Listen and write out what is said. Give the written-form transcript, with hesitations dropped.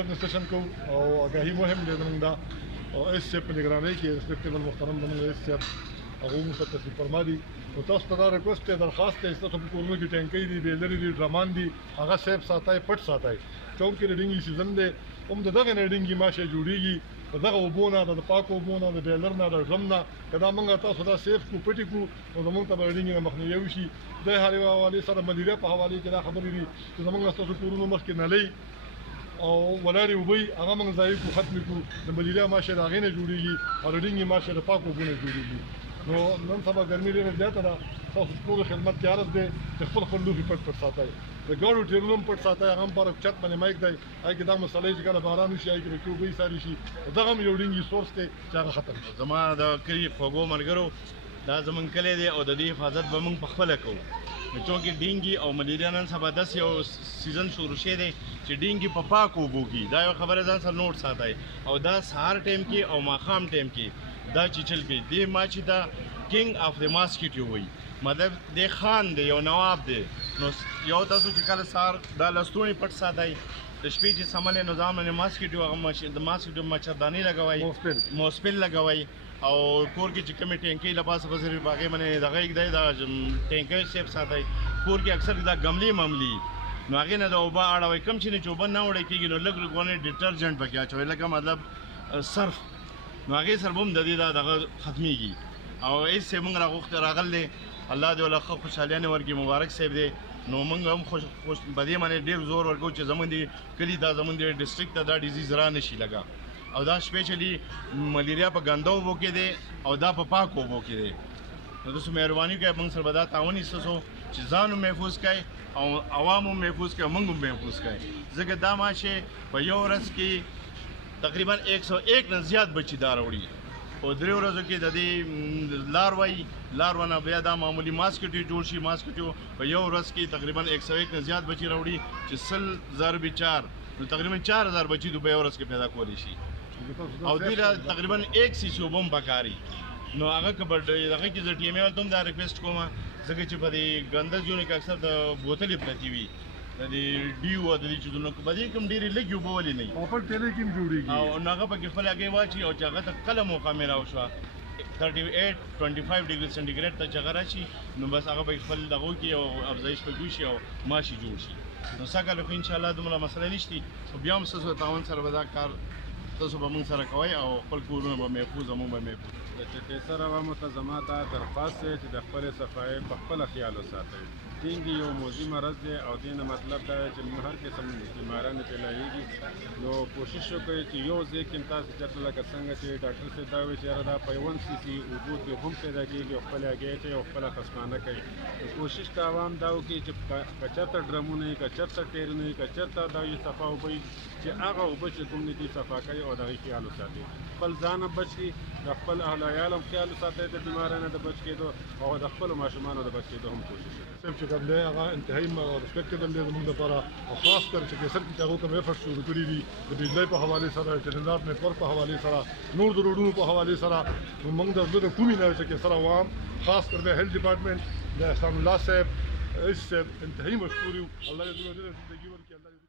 ایڈمنسټریشن کوو او آګاهي مهم دی زموږ دا او ایس صاحب په نگرانۍ کې رسپیکټیبل محترم زموږ ایس صاحب هغه موږ ته تشریف فرما دي نو تاسو ته دا ریکوست دی درخواست دی ستاسو په کورونو کې ټینکۍ دي بیلرې دي ډرمان دي هغه سیف ساتئ پټ ساتئ چونکې د ډینګي سیزن دی هم د دغه نه ډینګي ماشه جوړیږي د دغه اوبو نه د پاکو اوبو نه د بیلر نه د ډرم نه که دا موږ تاسو دا سیف کو پټي کو نو زموږ ته به ډینګي نه مخنیوي وشي د هر یو حوالې سره ملیریا په حوالې کې دا خبرې دي چې زموږ ستاسو کورونو مخکې نلۍ او ولاړې اوبه هغه موږ ځای کو ختم کړو د ملیریا ماشه د هغې نه جوړیږي او د ډینګي ماشه د پاکو اوبو نه جوړیږي نو نن سبا ګرمي ډېره زیاته ده تاسو ټولو خدمت کې عرض دی چې خپل لوښي پټ پټ ساتئ د ګاډو ټیرونه هم پټ ساتئ هغه هم پر چت باندې مایک دی هغې کې دا مسئله چې کله باران وشي هغې کې پکې اوبه ایسارې شي دغه هم یو ډینګي سورس دی چې هغه ختم شي زما د کلي خوږو ملګرو دا زمونږ کلی دی او د دې حفاظت به موږ پخپله کوو نو چونکې ډینګي او ملیریا نن سبا داسې یو سیزن شروع شوی دی چې ډینګي په پاکو اوبو کې دا یو خبره ځان سره نوټ ساتئ او دا سهار ټایم کې او ماښام ټایم کې دا چیچل کوي دې ماچې ته کنګ اف د ماسکیټو وایي مطلب د خان دی یو نواب دی نو یو تاسو چې کله سهار دا لستوڼي پټ ساتئ د شپې چې سملې نظام باندې ماسکیټو هغه د ماسکیټو مچرداني لګوئ موسپل لګوئ او کور کې چې کومې ټینکۍ له پاسه غځوي په هغې باندې دغه ایږدئ دا ټینکۍ سیف ساتئ کور کې اکثر دا ګملې مملي نو هغې نه د اوبه اړوئ کوم چې نه چې اوبه نه وړی کېږي نو لږ لږ ونه ډیټرجنټ پکې اچوئ لکه مطلب صرف نو هغې سره به هم د دې دا دغه ختمیږي او ایس صاحب موږ راغوښته راغلی الله دې وله ښه خوشحالیانې ورکړي مبارک صاحب دی نو موږ هم خوش په دې باندې ډېر زور ورکوو چې زموږ د کلي دا زموږ د ډسټرکټ ته دا ډیزیز را نه شي لګا او دا سپیشلی ملیریا په ګنده اوبو کې دی او دا په پاکو اوبو کې دی نو تاسو مهرباني کوئ موږ سره به دا تعاون ستاسو چې ځان هم محفوظ کړئ او عوام هم محفوظ کړئ موږ هم محفوظ کړئ ځکه دا ماشه په یو ورځ کې تقریبا 101 نه زیات بچي دا راوړي او 3 ورځو کې د دې لاروانه بیا دا معمولی ماسکیټو جوړ شي ماسکیټو په یو ورځ کې تقریبا 101 نه زیات بچي راوړي چې 100,000 نو تقریبا 4000 بچي د یو ورځ کې پیدا کولی شي او دوی تقریبا 1 سیسو بم پکاري نو هغه که هغه کې زه ټي ایم ای ته هم دا ریکویسټ کوم ځکه چې په دې ګنده ځایونو کې اکثر د بوتلې پرتې وي د دې ډیو او د دې چیزونو په دې کې هم ډېرې لږې اوبه ولې نه وي او په ټیلې کې هم جوړېږي او نو هغه پکې خپل هګۍ واچي او چې هغه ته کله موقع میلاو شوه 38-25 ډګري سنټیګریډ ته چې هغه راشي نو بس هغه به خپل دغه وکړي او افزایش پکې وشي او ماشي جوړ شي نو سږکال خو انشاءالله دومره مسله نشته خو بیا هم ستاسو تعاون سره به دا کار تاسو به موږ سره کوئ او خپل کورونه به محفوظ او موږ به محفوظ د چټېسر عوامو ته زما دا درخواست دی چې د خپلې صفایۍ په خپله خیال وساتئ ډینګي یو موذي مرض دی او دې نه مطلب دا دی چې هر قسم بیمارانې پرې لایېږي نو کوشش وکړئ چې یو ځای کې تاسو چېرته لکه څنګه چې ډاکټر صاحب دا وایي چې یاره دا په 1 cc اوبو کې هم پیدا کېږي او خپلې هګۍ اچوي او خپله خصمانه کوي نو کوشش که عوام دا وکړي چې که چېرته ډرمونه وي که چېرته ټیرونه وي که چېرته دا وي صفا اوبه وي چې هغه اوبه چې کوم دي صفا کوي او د هغې خیال وساتي خپل ځان هم بچ کړي د خپل اهل عیال هم خیال وساتئ د بیمارانو د بچ کېدو او د خپلو ماشومانو د بچ کېدو هم کوشش وکړئ صاحب چې کوم دی هغه انتهایي رسپیکټیبل دی زموږ لپاره او خاص کر چې کیسر کې هغو کوم ایفرټ شروع کړي دي د بجلۍ په حوالې سره ټلنات نیټورک په حوالې سره نور د روډونو په حوالې سره نو موږ د زړه د کومې نه چې کیسر عوام خاص کر د هیلث ډپارټمنټ د احسان الله صاحب انتهایي مشکور یو الله دې زموږ زندګي ورکړي الله